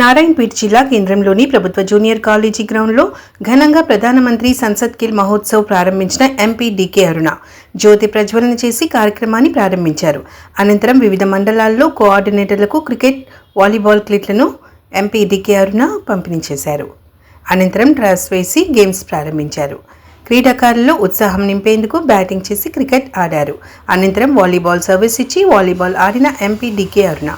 నారాయణపేట జిల్లా కేంద్రంలోని ప్రభుత్వ జూనియర్ కాలేజీ గ్రౌండ్లో ఘనంగా ప్రధానమంత్రి సంసద్ ఖేల్ మహోత్సవ్ ప్రారంభించిన ఎంపీ డీకే అరుణ జ్యోతి ప్రజ్వలన చేసి కార్యక్రమాన్ని ప్రారంభించారు. అనంతరం వివిధ మండలాల్లో కోఆర్డినేటర్లకు క్రికెట్, వాలీబాల్ కిట్లను ఎంపీ డీకే అరుణ పంపిణీ చేశారు. అనంతరం డ్రాస్ వేసి గేమ్స్ ప్రారంభించారు. క్రీడాకారుల్లో ఉత్సాహం నింపేందుకు బ్యాటింగ్ చేసి క్రికెట్ ఆడారు. అనంతరం వాలీబాల్ సర్వీస్ ఇచ్చి వాలీబాల్ ఆడిన ఎంపీ డీకే అరుణ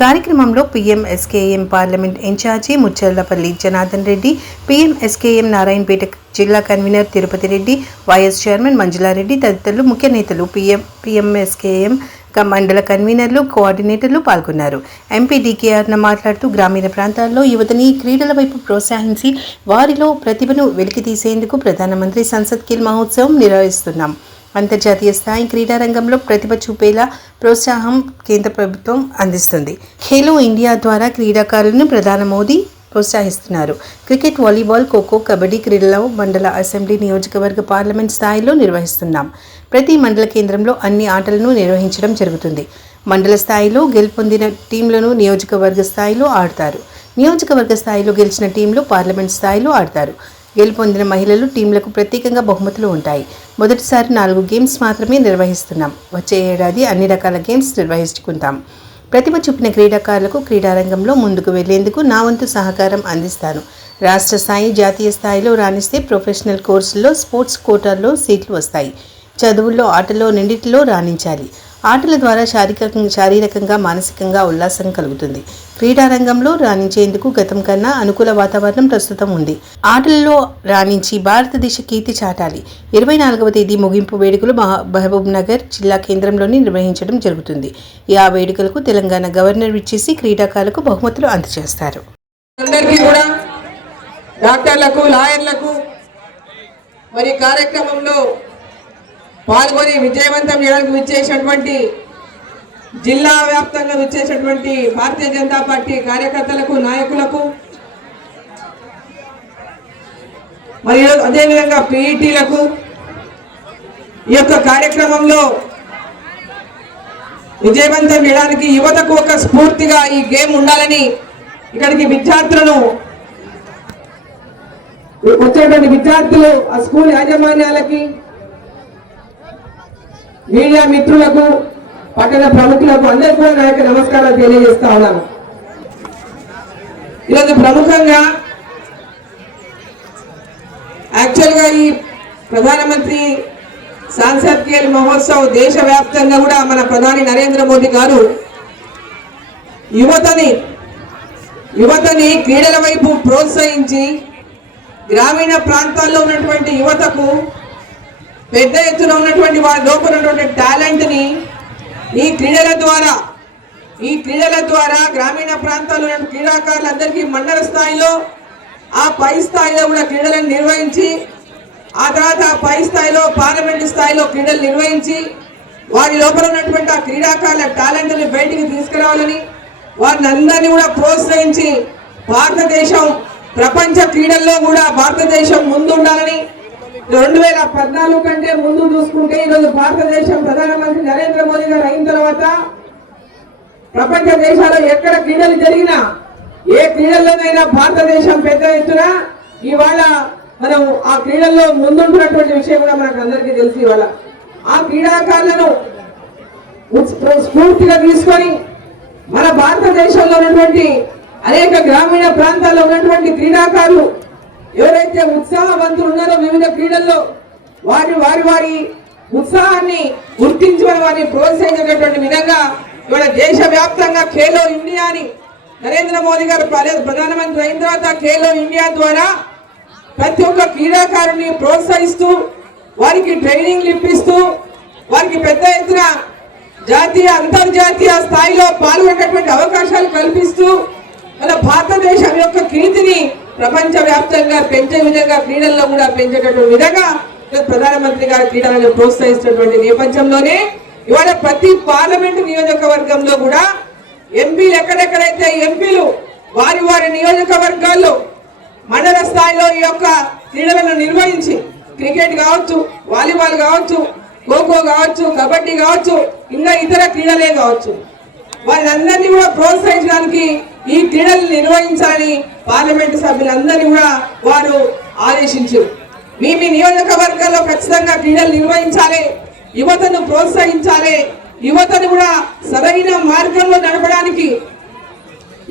కార్యక్రమంలో పీఎంఎస్కేఎం పార్లమెంట్ ఇన్ఛార్జి ముచ్చర్లపల్లి జనార్దన్ రెడ్డి, పీఎంఎస్కేఎం నారాయణపేట జిల్లా convener Tirupati Reddy, YS chairman Manjula Reddy తదితరులు ముఖ్య నేతలు, పీఎంఎస్కేఎం మండల కన్వీనర్లు, కోఆర్డినేటర్లు పాల్గొన్నారు. ఎంపీ డీకే అరుణ మాట్లాడుతూ గ్రామీణ ప్రాంతాల్లో యువతని క్రీడల వైపు ప్రోత్సహించి వారిలో ప్రతిభను వెలికితీసేందుకు ప్రధానమంత్రి సంసద్ ఖేల్ మహోత్సవం నిర్వహిస్తున్నాం. అంతర్జాతీయ స్థాయి క్రీడారంగంలో ప్రతిభ చూపేలా ప్రోత్సాహం కేంద్ర ప్రభుత్వం అందిస్తుంది. ఖేలో ఇండియా ద్వారా క్రీడాకారులను ప్రధాని మోదీ ప్రోత్సహిస్తున్నారు. క్రికెట్, వాలీబాల్, ఖోఖో, కబడ్డీ క్రీడలు మండల అసెంబ్లీ, నియోజకవర్గ పార్లమెంట్ స్థాయిలో నిర్వహిస్తున్నాం. ప్రతి మండల కేంద్రంలో అన్ని ఆటలను నిర్వహించడం జరుగుతుంది. మండల స్థాయిలో గెలుపొందిన టీంలను నియోజకవర్గ స్థాయిలో ఆడతారు. నియోజకవర్గ స్థాయిలో గెలిచిన టీంలు పార్లమెంట్ స్థాయిలో ఆడతారు. గెలుపొందిన మహిళలు టీంలకు ప్రత్యేకంగా బహుమతులు ఉంటాయి. మొదటిసారి 4 గేమ్స్ మాత్రమే నిర్వహిస్తున్నాం. వచ్చే ఏడాది అన్ని రకాల గేమ్స్ నిర్వహించుకుంటాం. ప్రతిభ చూపిన క్రీడాకారులకు క్రీడారంగంలో ముందుకు వెళ్లేందుకు నా వంతు సహకారం అందిస్తాను. రాష్ట్ర స్థాయి, జాతీయ స్థాయిలో రాణిస్తే ప్రొఫెషనల్ కోర్సుల్లో, స్పోర్ట్స్ కోటాల్లో సీట్లు వస్తాయి. చదువుల్లో, ఆటలో రెండింటిలో రాణించాలి. ఆటల ద్వారా శారీరకంగా, మానసికంగా ఉల్లాసం కలుగుతుంది. క్రీడారంగంలో రాణించేందుకు గతం కన్నా అనుకూల వాతావరణం ప్రస్తుతం ఉంది. ఆటలలో రాణించి భారతదేశ కీర్తి చాటాలి. 24వ తేదీ ముగింపు వేడుకలు మహబూబ్ నగర్ జిల్లా కేంద్రంలోని నిర్వహించడం జరుగుతుంది. ఆ వేడుకలకు తెలంగాణ గవర్నర్ విచ్చేసి క్రీడాకారులకు బహుమతులు అందజేస్తారు. అందరికీ కూడా డాక్టర్లకు, లాయర్లకు మరి కార్యక్రమంలో పాల్గొని విజయవంతం చేయడానికి విచ్చేసినటువంటి జిల్లా వ్యాప్తంగా విచ్చేసినటువంటి భారతీయ జనతా పార్టీ కార్యకర్తలకు, నాయకులకు, మరియు అదేవిధంగా పీఈటీలకు ఈ యొక్క కార్యక్రమంలో విజయవంతం చేయడానికి యువతకు ఒక స్ఫూర్తిగా ఈ గేమ్ ఉండాలని ఇక్కడికి విద్యార్థులను వచ్చేటువంటి విద్యార్థులు, ఆ స్కూల్ యాజమాన్యాలకి, మీడియా మిత్రులకు, పట్టణ ప్రముఖులకు అందరికీ కూడా నా యొక్క నమస్కారాలు తెలియజేస్తా ఉన్నాను. ఈరోజు ప్రముఖంగా యాక్చువల్గా ఈ ప్రధానమంత్రి సంసద్ ఖేల్ మహోత్సవ్ దేశవ్యాప్తంగా కూడా మన ప్రధాని నరేంద్ర మోదీ గారు యువతని క్రీడల వైపు ప్రోత్సహించి గ్రామీణ ప్రాంతాల్లో ఉన్నటువంటి యువతకు పెద్ద ఎత్తున ఉన్నటువంటి వారి లోపల ఉన్నటువంటి టాలెంట్ని ఈ క్రీడల ద్వారా గ్రామీణ ప్రాంతాల్లో ఉన్న క్రీడాకారులందరికీ మండల స్థాయిలో, ఆ పై స్థాయిలో కూడా క్రీడలను నిర్వహించి, ఆ తర్వాత ఆ పై స్థాయిలో పార్లమెంటు స్థాయిలో క్రీడలు నిర్వహించి వారి లోపల ఉన్నటువంటి ఆ క్రీడాకారుల టాలెంట్ని బయటికి తీసుకురావాలని, వారిని అందరినీ కూడా ప్రోత్సహించి భారతదేశం ప్రపంచ క్రీడల్లో కూడా భారతదేశం ముందుండాలని, 2014 కంటే ముందు చూసుకుంటే ఈరోజు భారతదేశం ప్రధానమంత్రి నరేంద్ర మోదీ గారు అయిన తర్వాత ప్రపంచ దేశాల్లో ఎక్కడ క్రీడలు జరిగినా, ఏ క్రీడల్లోనైనా భారతదేశం పెద్ద ఎత్తున ఇవాళ మనం ఆ క్రీడల్లో ముందుంటున్నటువంటి విషయం కూడా మనకు అందరికీ తెలిసి, ఇవాళ ఆ క్రీడాకారులను స్ఫూర్తిగా తీసుకొని మన భారతదేశంలో ఉన్నటువంటి అనేక గ్రామీణ ప్రాంతాల్లో ఉన్నటువంటి క్రీడాకారులు ఎవరైతే ఉత్సాహవంతులు ఉన్నారో వివిధ క్రీడల్లో వారి ఉత్సాహాన్ని గుర్తించుకొని వారిని ప్రోత్సహించేటటువంటి విధంగా ఇవాళ దేశవ్యాప్తంగా ఖేలో ఇండియాని నరేంద్ర మోదీ గారు ప్రధానమంత్రి అయిన తర్వాత ఖేలో ఇండియా ద్వారా ప్రతి ఒక్క క్రీడాకారుని ప్రోత్సహిస్తూ, వారికి ట్రైనింగ్లు ఇప్పిస్తూ, వారికి పెద్ద ఎత్తున జాతీయ, అంతర్జాతీయ స్థాయిలో పాల్గొనేటటువంటి అవకాశాలు కల్పిస్తూ మన భారతదేశం యొక్క కీర్తిని ప్రపంచ వ్యాప్తంగా పెంచే విధంగా క్రీడల్లో కూడా పెంచేటటువంటి విధంగా ప్రధానమంత్రి గారు క్రీడలను ప్రోత్సహిస్తున్నటువంటి నేపథ్యంలోనే ఇవాళ ప్రతి పార్లమెంటు నియోజకవర్గంలో కూడా ఎంపీలు ఎక్కడెక్కడైతే ఎంపీలు వారి నియోజకవర్గాల్లో మండల స్థాయిలో ఈ యొక్క క్రీడలను నిర్వహించి, క్రికెట్ కావచ్చు, వాలీబాల్ కావచ్చు, ఖోఖో కావచ్చు, కబడ్డీ కావచ్చు, ఇంకా ఇతర క్రీడలే కావచ్చు, వారందరినీ కూడా ప్రోత్సహించడానికి ఈ క్రీడలు నిర్వహించాలని పార్లమెంటు సభ్యులందరినీ కూడా వారు ఆదేశించారు. మీ నియోజకవర్గాల్లో ఖచ్చితంగా క్రీడలు నిర్వహించాలి, యువతను ప్రోత్సహించాలి, యువతను కూడా సరైన మార్గంలో నడపడానికి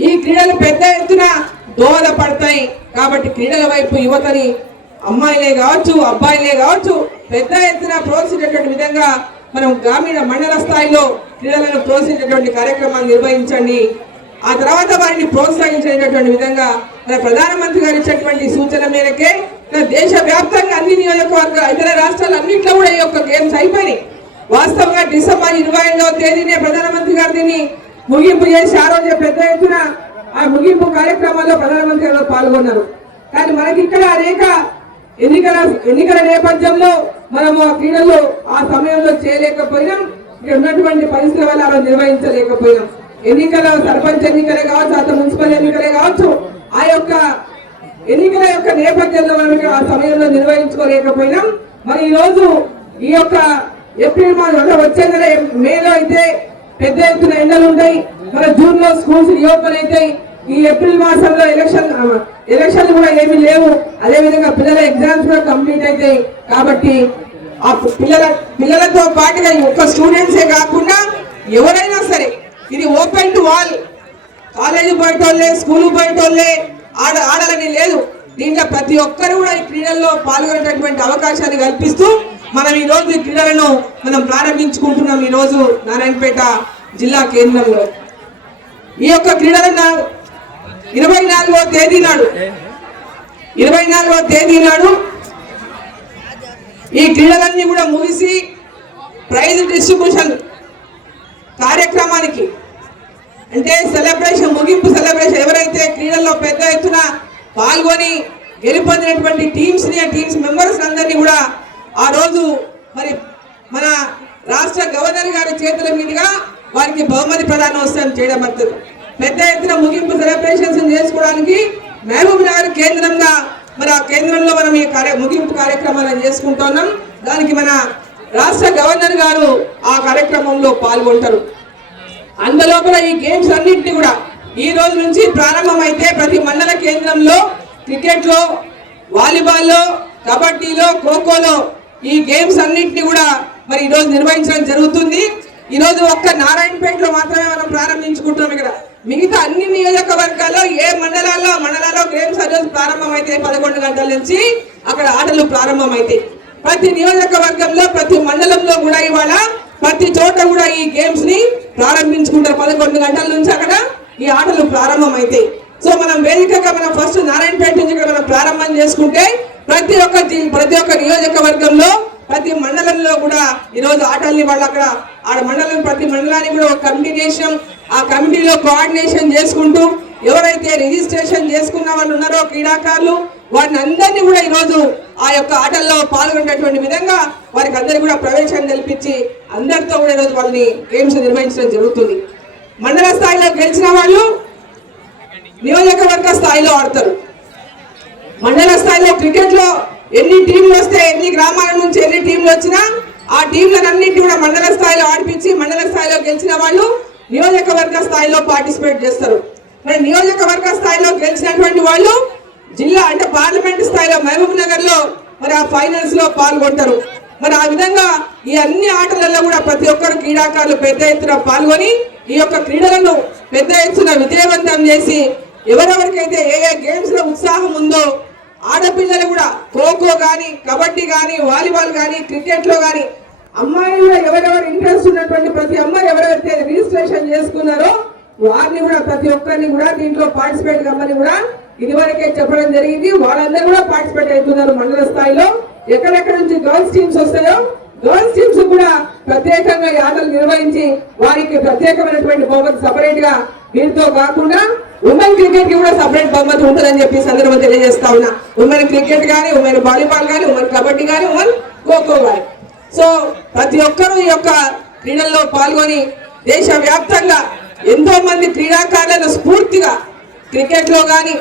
ఈ క్రీడలు పెద్ద ఎత్తున దోహదపడతాయి. కాబట్టి క్రీడల వైపు యువతని అమ్మాయిలే కావచ్చు, అబ్బాయిలే కావచ్చు పెద్ద ఎత్తున ప్రోత్సహించేటువంటి విధంగా మనం గ్రామీణ మండల స్థాయిలో క్రీడలను ప్రోత్సహించేటువంటి కార్యక్రమాన్ని నిర్వహించండి. ఆ తర్వాత వారిని ప్రోత్సహించేటటువంటి విధంగా మన ప్రధానమంత్రి గారు ఇచ్చేటువంటి సూచన మేరకే దేశ వ్యాప్తంగా అన్ని నియోజకవర్గాలు ఇతర రాష్ట్రాలు అన్నింటిలో కూడా ఈ యొక్క గేమ్స్ అయిపోయినాయి. వాస్తవంగా డిసెంబర్ 25వ తేదీనే ప్రధానమంత్రి గారు దీన్ని ముగింపు చేసి ఆ రోజు పెద్ద ఎత్తున ఆ ముగింపు కార్యక్రమాల్లో ప్రధానమంత్రి గారు పాల్గొన్నారు. కానీ మనకి ఇక్కడ అనేక ఎన్నికల నేపథ్యంలో మనము ఆ క్రీడలు ఆ సమయంలో చేయలేకపోయినాం. ఇక్కడ ఉన్నటువంటి పరిస్థితుల వల్ల అలా నిర్వహించలేకపోయినాం. ఎన్నికల సర్పంచ్ ఎన్నికలే కావచ్చు, అతను మున్సిపల్ ఎన్నికలే కావచ్చు, ఆ యొక్క ఎన్నికల యొక్క నేపథ్యంలో మనకి ఆ సమయంలో నిర్వహించుకోలేకపోయినాం. మరి ఈ రోజు ఈ యొక్క ఏప్రిల్ మాసం వచ్చే నెల మేలో అయితే పెద్ద ఎత్తున ఎండలు ఉంటాయి. మన జూన్ లో స్కూల్స్ రీఓపెన్ అవుతాయి. ఈ ఏప్రిల్ మాసంలో ఎలక్షన్లు కూడా ఏమీ లేవు. అదే విధంగా పిల్లల ఎగ్జామ్స్ కూడా కంప్లీట్ అవుతాయి. కాబట్టి ఆ పిల్లలతో పాటుగా ఒక్క స్టూడెంట్సే కాకుండా ఎవరైనా సరే ఇది ఓపెన్ టు ఆల్, కాలేజీ బయట వాళ్ళే, స్కూల్ బయట వాళ్ళే ఆడాలని లేదు. దీంట్లో ప్రతి ఒక్కరు కూడా ఈ క్రీడల్లో పాల్గొనేటటువంటి అవకాశాన్ని కల్పిస్తూ మనం ఈ రోజు ఈ క్రీడలను మనం ప్రారంభించుకుంటున్నాం. ఈ రోజు నారాయణపేట జిల్లా కేంద్రంలో ఈ యొక్క క్రీడలను 24వ తేదీ నాడు ఈ క్రీడలన్నీ కూడా ముగిసి ప్రైజ్ డిస్ట్రిబ్యూషన్ కార్యక్రమానికి అంటే సెలబ్రేషన్ ముగింపు సెలబ్రేషన్ ఎవరైతే క్రీడల్లో పెద్ద ఎత్తున పాల్గొని గెలుపొందినటువంటి టీమ్స్ మెంబర్స్ అందరినీ కూడా ఆ రోజు మరి మన రాష్ట్ర గవర్నర్ గారి చేతుల మీదుగా వారికి బహుమతి ప్రదానోత్సవం చేయడం పడుతుంది. పెద్ద ఎత్తున ముగింపు సెలబ్రేషన్స్ చేసుకోవడానికి మహబూబ్ నగర్ కేంద్రంగా మరి ఆ కేంద్రంలో మనం ఈ ముగింపు కార్యక్రమాలను చేసుకుంటున్నాం. దానికి మన రాష్ట్ర గవర్నర్ గారు ఆ కార్యక్రమంలో పాల్గొంటారు. అందులోపల ఈ గేమ్స్ అన్నింటినీ కూడా ఈ రోజు నుంచి ప్రారంభమైతే ప్రతి మండల కేంద్రంలో క్రికెట్లో, వాలీబాల్లో, కబడ్డీలో, ఖోఖోలో ఈ గేమ్స్ అన్నింటినీ కూడా మరి ఈ రోజు నిర్వహించడం జరుగుతుంది. ఈ రోజు ఒక్క నారాయణపేటలో మాత్రమే మనం ప్రారంభించుకుంటున్నాం. ఇక్కడ మిగతా అన్ని నియోజకవర్గాల్లో ఏ మండలాల్లో గేమ్స్ రోజు ప్రారంభమైతే 11 గంటల నుంచి అక్కడ ఆటలు ప్రారంభమైతాయి. ప్రతి నియోజకవర్గంలో ప్రతి మండలంలో కూడా ఇవాళ ప్రతి చోట కూడా ఈ గేమ్స్ ని ప్రారంభించుకుంటారు. 11 గంటల నుంచి అక్కడ ఈ ఆటలు ప్రారంభమైతాయి. సో మనం వేదికగా మనం ఫస్ట్ నారాయణపేట నుంచి ఇక్కడ మనం ప్రారంభం చేసుకుంటే ప్రతి ఒక్క నియోజకవర్గంలో ప్రతి మండలంలో కూడా ఈరోజు ఆటల్ని వాళ్ళు అక్కడ ప్రతి మండలానికి కూడా ఒక కమిటీ చేసాం. ఆ కమిటీలో కోఆర్డినేషన్ చేసుకుంటూ ఎవరైతే రిజిస్ట్రేషన్ చేసుకున్న వాళ్ళు ఉన్నారో క్రీడాకారులు వారిని అందరినీ కూడా ఈరోజు ఆ యొక్క ఆటల్లో పాల్గొనేటువంటి విధంగా వారికి అందరికీ కూడా ప్రవేశం కల్పించి అందరితో కూడా ఈరోజు వాళ్ళని గేమ్స్ నిర్వహించడం జరుగుతుంది. మండల స్థాయిలో గెలిచిన వాళ్ళు నియోజకవర్గ స్థాయిలో ఆడతారు. మండల స్థాయిలో క్రికెట్ లో ఎన్ని టీంలు వస్తే ఎన్ని గ్రామాల నుంచి ఎన్ని టీంలు వచ్చినా ఆ టీంలన్నింటినీ కూడా మండల స్థాయిలో ఆడిపించి మండల స్థాయిలో గెలిచిన వాళ్ళు నియోజకవర్గ స్థాయిలో పార్టిసిపేట్ చేస్తారు. మరి నియోజకవర్గ స్థాయిలో గెలిచినటువంటి వాళ్ళు జిల్లా అంటే పార్లమెంట్ స్థాయిలో మహబూబ్ నగర్ లో మరి ఆ ఫైనల్స్ లో పాల్గొంటారు. మరి ఆ విధంగా ఈ అన్ని ఆటలలో కూడా ప్రతి ఒక్కరు క్రీడాకారులు పెద్ద ఎత్తున పాల్గొని ఈ యొక్క క్రీడలను పెద్ద ఎత్తున విజయవంతం చేసి ఎవరెవరికైతే ఏ గేమ్స్ లో ఉత్సాహం ఉందో ఆడపిల్లలు కూడా ఖోఖో కానీ, కబడ్డీ కానీ, వాలీబాల్ కానీ, క్రికెట్ లో కానీ అమ్మాయిలు కూడా ఎవరెవరు ఇంట్రెస్ట్ ఉన్నటువంటి ప్రతి అమ్మాయి ఎవరైతే రిజిస్ట్రేషన్ చేసుకున్నారో వారిని కూడా ప్రతి ఒక్కరిని కూడా దీంట్లో పార్టిసిపేట్ కమ్మని కూడా ఇదివరకే చెప్పడం జరిగింది. వాళ్ళందరూ కూడా పార్టిసిపేట్ అవుతున్నారు. మండల స్థాయిలో ఎక్కడెక్కడ నుంచి గర్ల్స్ టీమ్స్ వస్తాయో గర్ల్స్ టీమ్స్ కూడా ప్రత్యేకంగా ఈ ఆటలు నిర్వహించి వారికి ప్రత్యేకమైనటువంటి బహుమతి సపరేట్ గా దీంతో కాకుండా ఉమెన్ క్రికెట్ కి కూడా సపరేట్ బహుమతి ఉంటుందని చెప్పి సందర్భంగా తెలియజేస్తా ఉన్నా. ఉమెన్ క్రికెట్ కానీ, ఉమెన్ వాలీబాల్ కానీ, ఉమెన్ కబడ్డీ కానీ, ఉమెన్ ఖోఖో కానీ. సో ప్రతి ఒక్కరూ ఈ యొక్క క్రీడల్లో పాల్గొని దేశ వ్యాప్తంగా ఎంతో మంది క్రీడాకారులను స్ఫూర్తిగా క్రికెట్ లో కానీ,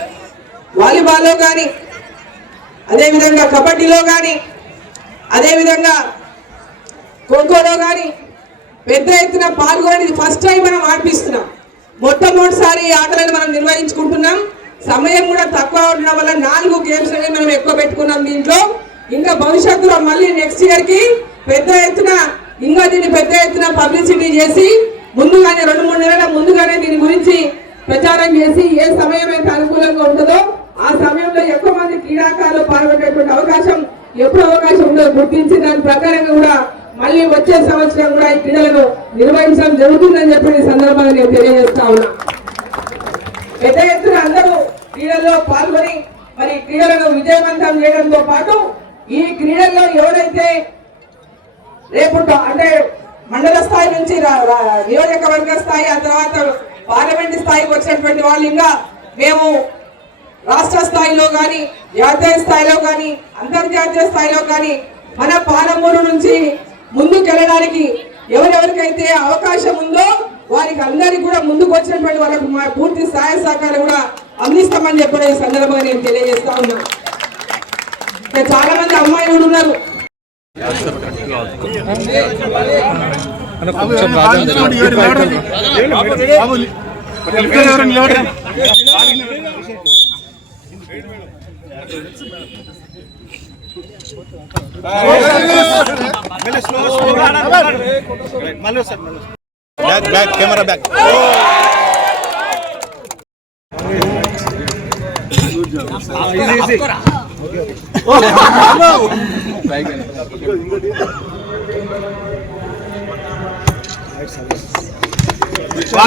వాలీబాల్లో కానీ, అదేవిధంగా కబడ్డీలో కానీ, అదేవిధంగా ఖోఖోలో కానీ పెద్ద ఎత్తున పాల్గొనేది ఫస్ట్ టైం మనం ఆడిపిస్తున్నాం. మొట్టమొదటిసారి ఈ ఆటలను మనం నిర్వహించుకుంటున్నాం. సమయం కూడా తక్కువ ఉండడం వల్ల 4 గేమ్స్ అనేవి మనం ఎక్కువ పెట్టుకున్నాం దీంట్లో. ఇంకా భవిష్యత్తులో మళ్ళీ నెక్స్ట్ ఇయర్ కి పెద్ద ఎత్తున దీన్ని పెద్ద ఎత్తున పబ్లిసిటీ చేసి ముందుగానే 2-3 నెలల ముందుగానే దీని గురించి ప్రచారం చేసి ఏ సమయం అయితే అనుకూలంగా ఉంటుందో ఆ సమయంలో ఎక్కువ మంది క్రీడాకారులు పాల్గొనేటువంటి అవకాశం ఎప్పుడు అవకాశం ఉందో గుర్తించి దాని ప్రకారంగా కూడా మళ్ళీ వచ్చే సంవత్సరం కూడా ఈ క్రీడలను నిర్వహించడం జరుగుతుందని చెప్పి ఈ సందర్భంగా నేను తెలియజేస్తా ఉన్నా. పెద్ద ఎత్తున అందరూ క్రీడల్లో పాల్గొని మరి క్రీడలను విజయవంతం చేయడంతో పాటు ఈ క్రీడల్లో ఎవరైతే రేపు అంటే మండల స్థాయి నుంచి నియోజకవర్గ స్థాయి ఆ తర్వాత పార్లమెంట్ స్థాయికి వచ్చినటువంటి వాళ్ళు ఇంకా మేము రాష్ట్ర స్థాయిలో కానీ జాతీయ స్థాయిలో కానీ అంతర్జాతీయ స్థాయిలో కానీ మన పాలమూరు నుంచి ముందుకెళ్ళడానికి ఎవరెవరికైతే అవకాశం ఉందో వారికి అందరికి కూడా ముందుకు వచ్చినటువంటి వాళ్ళకు మా పూర్తి సహాయ సహకారం కూడా అందిస్తామని చెప్పిన ఈ సందర్భంగా నేను తెలియజేస్తా ఉన్నా. చాలా మంది అమ్మాయిలు ఉన్నారు. बैक कैमरा बैक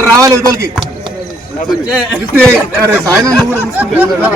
రావాలి ఇవతలకి లిఫ్ట్ అరే సాయన నువ్వు కూడా తీసుకుంటా